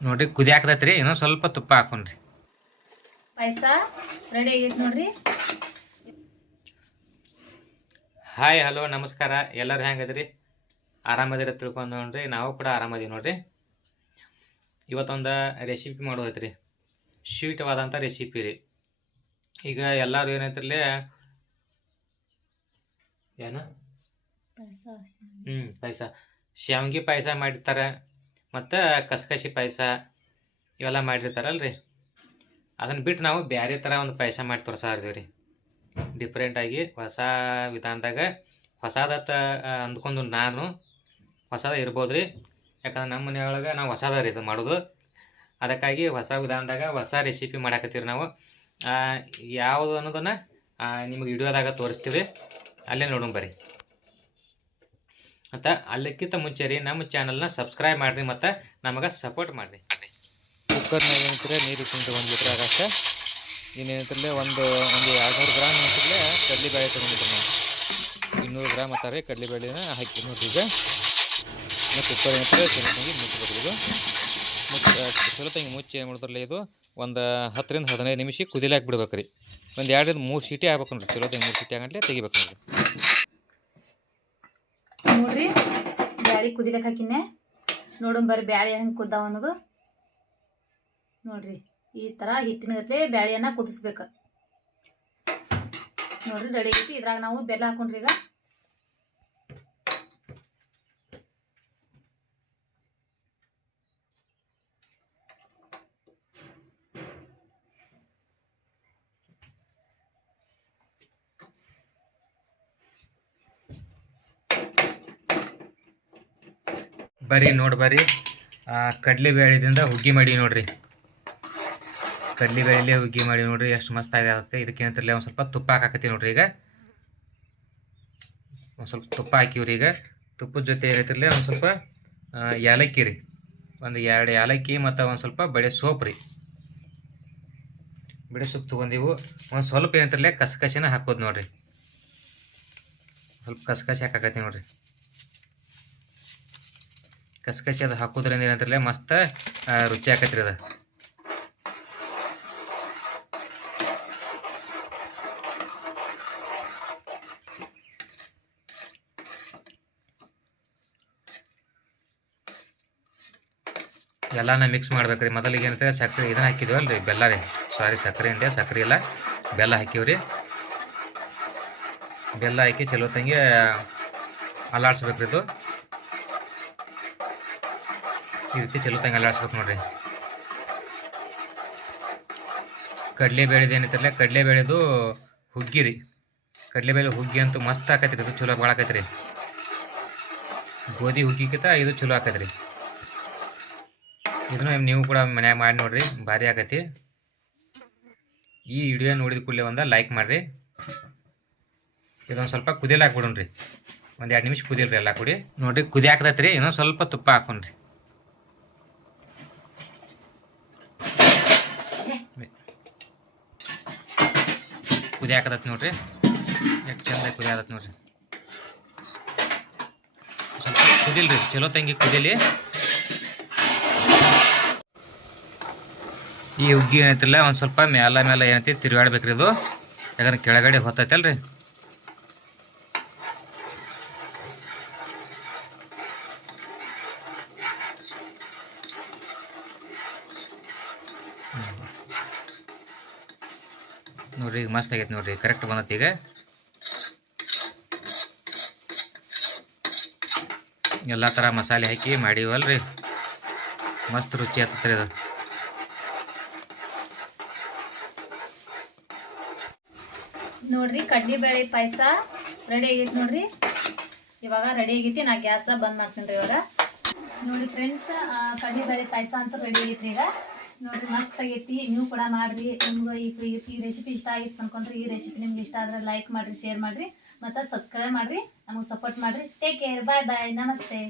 ನೋಡ್ರಿ ಕುದಿ ರೀ ಏನೋ ಸ್ವಲ್ಪ ತುಪ್ಪ ಹಾಕೊಂಡ್ರಿ. ಪಾಯಸ ರೆಡಿ ಆಗೈತೆ ನೋಡ್ರಿ. ಹಾಯ್ ಹಲೋ ನಮಸ್ಕಾರ. ಎಲ್ಲರೂ ಹೆಂಗದ್ರಿ? ಆರಾಮದಿರ ತಿಳ್ಕೊಂಡು ನೋಡ್ರಿ ನಾವು ಕೂಡ ಆರಾಮದೀವಿ ನೋಡ್ರಿ. ಇವತ್ತೊಂದು ರೆಸಿಪಿ ಮಾಡೋದೈತ್ರಿ ಸ್ವೀಟ್ವಾದಂಥ ರೆಸಿಪಿ ರೀ. ಈಗ ಎಲ್ಲರೂ ಏನೈತಿರ್ಲಿ? ಏನು? ಹ್ಞೂ ಪಾಯಸ. ಶಾವ್ಗಿ ಪಾಯಸ ಮಾಡಿರ್ತಾರೆ. ಮತ್ತು ಕಸಕಸಿ ಪಾಯಸ ಇವೆಲ್ಲ ಮಾಡಿರ್ತಾರಲ್ಲ ರೀ ಅದನ್ನು ಬಿಟ್ಟು ನಾವು ಬೇರೆ ಥರ ಒಂದು ಪಾಯಸ ಮಾಡಿ ತೋರಿಸಾ ರೀ. ಡಿಫ್ರೆಂಟಾಗಿ ಹೊಸ ವಿಧಾನದಾಗ ಹೊಸದತ್ತ ಅಂದ್ಕೊಂಡು ನಾನು ಹೊಸದ ಇರ್ಬೋದು ರೀ ಯಾಕಂದ್ರೆ ನಮ್ಮ ಮನೆಯೊಳಗೆ ನಾವು ಹೊಸದ ರೀ ಇದು ಮಾಡೋದು. ಅದಕ್ಕಾಗಿ ಹೊಸ ವಿಧಾನದಾಗ ಹೊಸ ರೆಸಿಪಿ ಮಾಡಾಕತ್ತೀವಿ ನಾವು. ಯಾವುದು ಅನ್ನೋದನ್ನು ನಿಮಗೆ ವಿಡಿಯೋದಾಗ ತೋರಿಸ್ತೀವಿ. ಅಲ್ಲೇ ನೋಡೋಣ ಬರ್ರಿ. ಮತ್ತು ಅಲ್ಲಕ್ಕಿಂತ ಮುಂಚೆ ರೀ, ನಮ್ಮ ಚಾನಲ್ನ ಸಬ್ಸ್ಕ್ರೈಬ್ ಮಾಡಿರಿ ಮತ್ತು ನಮಗೆ ಸಪೋರ್ಟ್ ಮಾಡಿರಿ. ಕುಕ್ಕರ್ನಾಗ ಏನಂತಾರೆ, ನೀರು ಇಟ್ಕೊಂಡು ಒಂದು ಲೀಟ್ರ್ ಆಗಕ್ಕೆ ಇನ್ನೇನಂತಿರಲೇ ಒಂದು ಒಂದು ಎರಡುನೂರು ಗ್ರಾಮ್ ಏನಂತಿರಲೇ ಕಡಲೆಬೇಳೆ ತೊಗೊಂಡಿದ್ದೆ ನಾವು. ಇನ್ನೂರು ಗ್ರಾಮ್ ಅತ್ತಾರೆ ಕಡಲೆಬೇಳೆನ ಹಾಕಿ ನೋಡ್ರಿ ಈಗ. ಮತ್ತು ಕುಕ್ಕರ್ ಏನಂತಾರೆ ಚೆನ್ನಾಗಿ ಮುಚ್ಚಬೇಕು ಇದು. ಮುಚ್ಚ ಚಲೋ ತಂಗಿ ಮುಚ್ಚಿ ಏನು ಮಾಡಿದ್ರಲ್ಲ ಇದು, ಒಂದು ಹತ್ತರಿಂದ ಹದಿನೈದು ನಿಮಿಷ ಕುದಿಲಾಕ್ಬಿಡ್ಬೇಕು ರೀ ಒಂದು ಎರಡರಿಂದ ಮೂರು ಸೀಟಿ ಆಗ್ಬೇಕು ನೋಡ್ರಿ, ಚಲೋ ತಂಗಿ ಮೂರು ಸೀಟಿ ಆಗಂಟ್ಲೆ ತೆಗಿಬೇಕು ನೋಡ್ರಿ. ನೋಡ್ರಿ, ಬ್ಯಾಳಿ ಕುದಿಲಕ್ಕೆ ಹಾಕಿನೆ ನೋಡೋಣ ಬರ್ರಿ ಬ್ಯಾಳಿ ಹೆಂಗೆ ಕುದ್ದಾವ ಅನ್ನೋದು. ನೋಡ್ರಿ, ಈ ಥರ ಹಿಟ್ಟಿನ ಗತ್ಲೆ ಬ್ಯಾಳಿಯನ್ನ ಕುದಿಸ್ಬೇಕು. ನೋಡ್ರಿ ರೆಡಿ ಐತಿ ಇದ್ರಾಗ ನಾವು ಬೆಲ್ಲ ಹಾಕೊಂಡ್ರಿ ಈಗ. ಬರ್ರಿ, ನೋಡಿ ಬರ್ರಿ. ಕಡಲೆ ಬೇಳೆದಿಂದ ಹುಗ್ಗಿ ಮಾಡಿ ನೋಡ್ರಿ. ಕಡ್ಲಿ ಬೇಳೆಲೆ ಹುಗ್ಗಿ ಮಾಡಿ ನೋಡ್ರಿ, ಎಷ್ಟು ಮಸ್ತ್ ಆಗತ್ತೆ ಇದಕ್ಕೆ ಏನಂತಿರಲಿ, ಒಂದು ಸ್ವಲ್ಪ ತುಪ್ಪ ಹಾಕಾಕತ್ತೀವಿ ನೋಡ್ರಿ ಈಗ. ಒಂದು ಸ್ವಲ್ಪ ತುಪ್ಪ ಹಾಕಿವ್ರಿ ಈಗ. ತುಪ್ಪದ ಜೊತೆ ಏನೈತಿರಲಿ, ಒಂದು ಸ್ವಲ್ಪ ಏಲಕ್ಕಿ ರೀ. ಒಂದು ಎರಡು ಏಲಕ್ಕಿ ಮತ್ತು ಒಂದು ಸ್ವಲ್ಪ ಬಡೆ ಸೋಪ್ ರೀ. ಬಿಡೆ ಸೊಪ್ಪು ತೊಗೊಂಡಿವು. ಒಂದು ಸ್ವಲ್ಪ ಏನಂತಿರಲಿ, ಕಸಕಸಿನ ಹಾಕೋದು ನೋಡ್ರಿ. ಸ್ವಲ್ಪ ಕಸಕಸಿ ಹಾಕಾಕತ್ತೀವಿ ನೋಡ್ರಿ. ಕಸ್ಕಸಿ ಅದು ಹಾಕೋದ್ರಿಂದ ಏನಂತಿರಲಿ ಮಸ್ತ್ ರುಚಿ ಆಕತ್ರಿ ಅದು. ಎಲ್ಲಾನ ಮಿಕ್ಸ್ ಮಾಡ್ಬೇಕ್ರಿ. ಮೊದಲಿಗೆ ಏನಂತಾರೆ ಸಕ್ಕರೆ ಇದನ್ನ ಹಾಕಿದ್ವಲ್ರಿ ಬೆಲ್ಲ ರೀ ಸಾರಿ ಸಕ್ಕರೆ ಇಂಡೆ ಸಕ್ಕರೆ ಇಲ್ಲ. ಬೆಲ್ಲ ಹಾಕಿವ್ರಿ. ಬೆಲ್ಲ ಹಾಕಿ ಚಲೋ ತಂಗಿ ಅಲ್ಲಾಡ್ಸ್ಬೇಕ್ರಿ ಇದು. ಈ ರೀತಿ ಚಲೋತಂಗೆ ಅಲ್ಲಾಡ್ಸ್ಬೇಕು ನೋಡ್ರಿ. ಕಡಲೆ ಬೇಳೆದು ಏನೈತಿರಲ್ಲ ಕಡಲೆ ಬೇಳೆದು ಹುಗ್ಗಿ ರೀ. ಕಡಲೆ ಬೇಳೆ ಹುಗ್ಗಿ ಅಂತೂ ಮಸ್ತ್ ಆಕೈತಿ ರೀ ಅದು ಚಲೋ ಭಾಳ ಆಕೈತ್ರಿ. ಗೋಧಿ ಹುಗ್ಗಿಗಿಂತ ಇದು ಚಲೋ ಆಕೈತ್ರಿ. ಇದನ್ನು ನೀವು ಕೂಡ ಮನ್ಯಾಗ ಮಾಡಿ ನೋಡ್ರಿ, ಭಾರಿ ಆಕೈತಿ. ಈ ವಿಡಿಯೋ ನೋಡಿದ ಕೂಡಲೇ ಒಂದು ಲೈಕ್ ಮಾಡಿರಿ. ಇದೊಂದು ಸ್ವಲ್ಪ ಕುದಿಯಲಾಕ್ ಹಾಕ್ಬಿಡೋಣ್ರಿ. ಒಂದು ಎರಡು ನಿಮಿಷ ಕುದಿಲ್ರಿ ಎಲ್ಲ ಕೂಡಿ. ನೋಡ್ರಿ, ಕುದಿ ಹಾಕ್ತೈತ್ರಿ, ಇನ್ನೊಂದು ಸ್ವಲ್ಪ ತುಪ್ಪ ಹಾಕೊಂಡ್ರಿ. ಕುದಿ ಹಾಕತೈತಿ ನೋಡ್ರಿ. ಎಷ್ಟು ಚಂದ ಕುದಿಯಾಕತ್ತ ನೋಡ್ರಿ. ಸ್ವಲ್ಪ ಕುದಿಲ್ರಿ, ಚಲೋ ತಂಗಿ ಕುದಿಲಿ. ಈ ಹುಗ್ಗಿ ಏನೈತಿಲ್ಲ ಒಂದು ಸ್ವಲ್ಪ ಮ್ಯಾಲ ಮೇಲೆ ಏನೈತಿ ತಿರುಗಾಡ್ಬೇಕ್ರಿ ಇದು. ಯಾಕಂದ್ರೆ ಕೆಳಗಡೆ ಹೊತ್ತೈತಲ್ರಿ. ನೋಡ್ರಿ, ಈಗ ಮಸ್ತ್ ಆಗೈತೆ ನೋಡ್ರಿ ಕರೆಕ್ಟ್ ಬಂದತ್ತೆ ಈಗ. ಎಲ್ಲ ಥರ ಮಸಾಲೆ ಹಾಕಿ ಮಾಡೀವಲ್ರಿ. ಮಸ್ತ್ ರುಚಿ ಆಗ್ತೈತ್ರಿ ಅದು. ನೋಡ್ರಿ, ಕಡ್ಲಿ ಬೇಳೆ ಪಾಯಸ ರೆಡಿ ಆಗೈತೆ ನೋಡ್ರಿ. ಇವಾಗ ರೆಡಿ ಆಗೈತಿ, ನಾ ಗ್ಯಾಸ ಬಂದ್ ಮಾಡ್ತೀನಿ ರೀ ಇವಾಗ. ನೋಡಿ ಫ್ರೆಂಡ್ಸ್ ಕಡ್ಲಿ ಬೇಳೆ ಪಾಯಸ ಅಂತ ರೆಡಿ ಆಗೈತಿ ಈಗ. ನೋಡ್ರಿ, ಮಸ್ತ್ ಆಗೈತಿ. ನೀವು ಕೂಡ ಮಾಡ್ರಿ. ನಿಮ್ಗೆ ಈ ಈ ರೆಸಿಪಿ ಇಷ್ಟ ಆಗಿತ್ತು ಅನ್ಕೊಂಡ್ರೆ ಈ ರೆಸಿಪಿ ನಿಮ್ಗೆ ಇಷ್ಟ ಆದ್ರೆ ಲೈಕ್ ಮಾಡ್ರಿ ಶೇರ್ ಮಾಡ್ರಿ. ಮತ್ತು ಸಬ್ಸ್ಕ್ರೈಬ್ ಮಾಡ್ರಿ. ನಮಗೆ ಸಪೋರ್ಟ್ ಮಾಡ್ರಿ. ಟೇಕ್ ಕೇರ್ ಬಾಯ್ ಬಾಯ್ ನಮಸ್ತೆ.